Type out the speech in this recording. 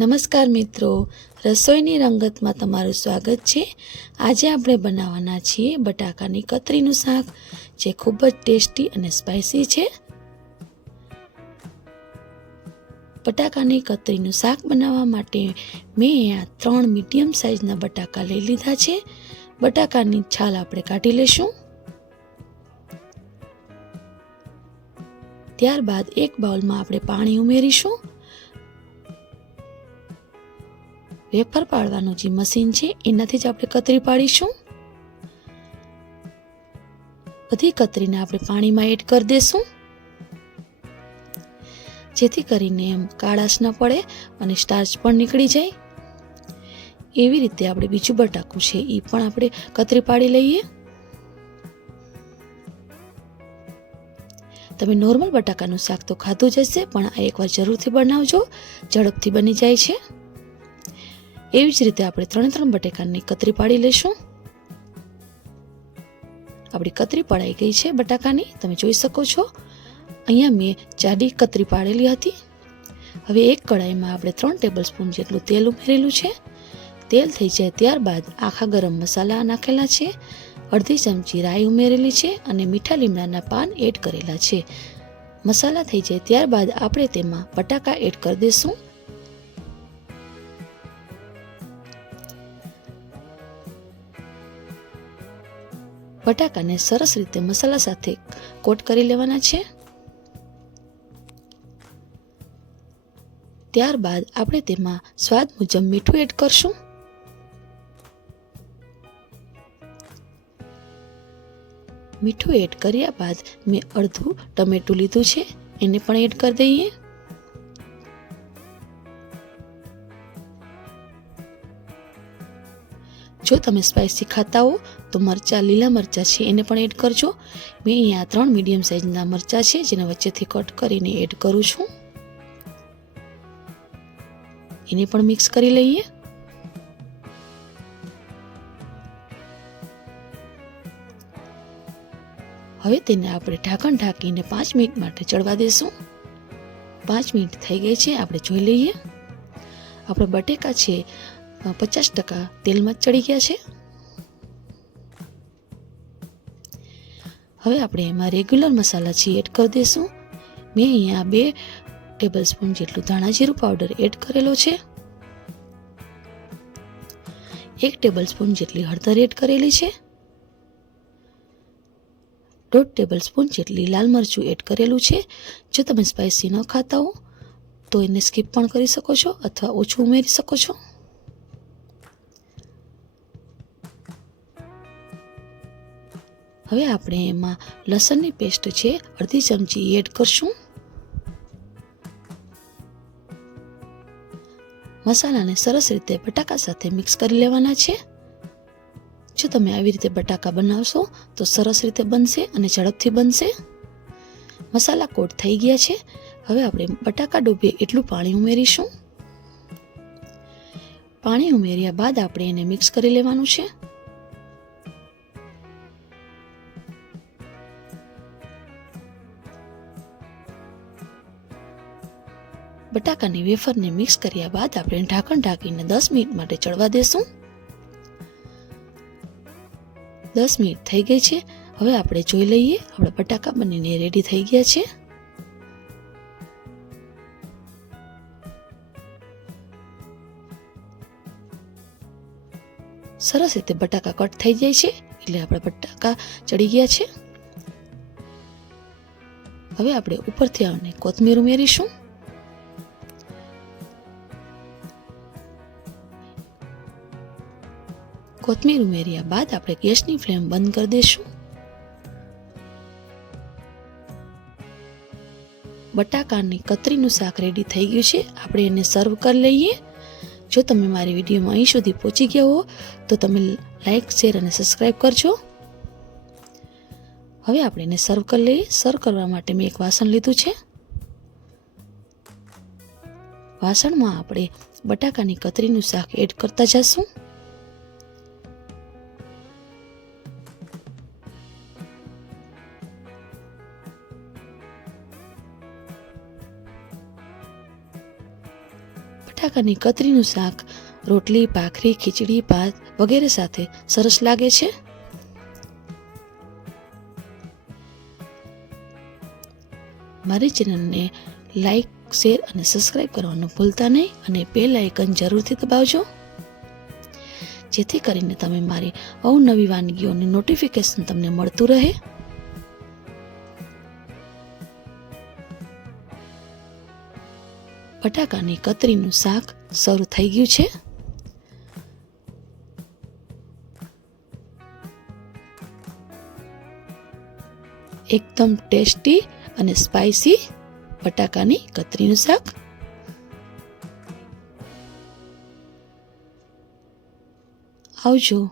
નમસ્કાર મિત્રો. રસોઈની રંગતમાં તમારું સ્વાગત છે. આજે આપણે બનાવવાના છીએ બટાકાની કતરીનું શાક, જે ખૂબ જ ટેસ્ટી અને સ્પાઇસી છે. બટાકાની કતરીનું શાક બનાવવા માટે મેં આ ત્રણ મીડિયમ સાઇઝના બટાકા લઈ લીધા છે. બટાકાની છાલ આપણે કાઢી લેશું. ત્યારબાદ એક બાઉલમાં આપણે પાણી ઉમેરીશું. વેફર પાડવાનું જે મશીન છે, એનાથી જ આપણે કતરી પાડીશું. બધી કતરીને આપણે પાણીમાં એડ કરી દેશું. જેથી કરીને એમ કાળાશ ન પડે અને સ્ટાર્ચ પણ નીકળી જાય. એવી રીતે આપણે બીજું બટાકું છે એ પણ આપણે કતરી પાડી લઈએ. તમે નોર્મલ બટાકાનું શાક તો ખાધું જ હશે, પણ આ એકવાર જરૂરથી બનાવજો, ઝડપથી બની જાય છે. એવી જ રીતે આપણે ત્રણે ત્રણ બટેકાની કતરી પાડી લઈશું આપણી કતરી પડાઈ ગઈ છે બટાકાની, તમે જોઈ શકો છો. અહીંયા મેં જાડી કતરી પાડેલી હતી. હવે એક કડાઈમાં આપણે ત્રણ ટેબલ સ્પૂન જેટલું તેલ ઉમેરેલું છે. તેલ થઈ જાય ત્યારબાદ આખા ગરમ મસાલા નાખેલા છે. અડધી ચમચી રાઈ ઉમેરેલી છે અને મીઠા લીમડાના પાન એડ કરેલા છે. મસાલા થઈ જાય ત્યારબાદ આપણે તેમાં બટાકા એડ કરી દઈશું બટાકાને સરસ રીતે મસાલા સાથે કોટ કરી લેવાના છે. ત્યારબાદ આપણે તેમાં સ્વાદ મુજબ મીઠું એડ કરશું. મીઠું એડ કર્યા બાદ મેં અડધું ટમેટું લીધું છે, એને પણ એડ કરી દઈએ. જો તમે સ્પાઇસી ખાતા હો, તો મરચાં, લીલા મરચાં છે, એને પણ એડ કરજો. મેં અહીંયા ત્રણ મીડિયમ સાઇઝના મરચાં છે, જેને વચ્ચેથી કટ કરીને એડ કરું છું. એને પણ મિક્સ કરી લઈએ. હવે તેને આપણે ઢાંકણ ઢાંકીને પાંચ મિનિટ માટે ચડવા દેશું. પાંચ મિનિટ થઈ ગઈ છે, આપણે જોઈ લઈએ. આપણે બટેકા છે પચાસ ટકા તેલમાં ચડી ગયા છે. હવે આપણે એમાં રેગ્યુલર મસાલા છે એડ કરી દઈશું મેં અહીંયા બે ટેબલ સ્પૂન જેટલું ધાણા જીરું પાવડર એડ કરેલો છે. એક ટેબલ સ્પૂન જેટલી હળદર એડ કરેલી છે. દોઢ ટેબલ સ્પૂન જેટલી લાલ મરચું એડ કરેલું છે. જો તમે સ્પાઇસી ન ખાતા હો, તો એને સ્કીપ પણ કરી શકો છો અથવા ઓછું ઉમેરી શકો છો. હવે આપણે એમાં લસણની પેસ્ટ છે, અડધી ચમચી એડ કરશું. મસાલાને સરસ રીતે બટાકા સાથે મિક્સ કરી લેવાના છે. જો તમે આવી રીતે બટાકા બનાવશો, તો સરસ રીતે બનશે અને ઝડપથી બનશે. મસાલા કોટ થઈ ગયા છે. હવે આપણે બટાકા ડૂબે એટલું પાણી ઉમેરીશું. પાણી ઉમેર્યા બાદ આપણે એને મિક્સ કરી લેવાનું છે. બટાકાની વેફરને મિક્સ કર્યા બાદ આપણે ઢાંકણ ઢાંકીને દસ મિનિટ માટે ચડવા દેશું. દસ મિનિટ થઈ ગઈ છે. હવે આપણે જોઈ લઈએ આપણા બટાકા બનીને રેડી થઈ ગયા છે. સરસ રીતે બટાકા કટ થઈ જાય છે એટલે આપણા બટાકા ચડી ગયા છે. હવે આપણે ઉપરથી આવને કોથમીર ઉમેરીશું. કોથમીર ઉમેર્યા બાદ આપણે ગેસની ફ્લેમ બંધ કરી દઈશું. બટાકાની કતરીનું શાક રેડી થઈ ગયું છે. આપણે એને સર્વ કરી લઈએ. જો તમે મારી વિડીયોમાં અહીં સુધી પહોંચી ગયા હો, તો તમે લાઈક શેર અને સબસ્ક્રાઈબ કરજો. હવે આપણે એને સર્વ કરી લઈએ. સર્વ કરવા માટે મેં એક વાસણ લીધું છે. વાસણમાં આપણે બટાકાની કતરીનું શાક એડ કરતા જશું. બટાકાની કતરીનું શાક, રોટલી, ભાખરી, ખીચડી, ભાત વગેરે સાથે સરસ લાગે છે? મારી ચેનલને લાઈક, શેર અને સબસ્ક્રાઈબ કરવાનું ભૂલતા નહીં અને બેલ આઇકન જરૂરથી દબાવજો. જેથી કરીને તમે મારી અવનવી વાનગીઓની નોટિફિકેશન તમને મળતું રહે. બટાકાની કતરીનું શાક શરૂ થઈ ગયું છે. એકદમ ટેસ્ટી અને સ્પાઇસી બટાકાની કતરીનું શાક. આવજો.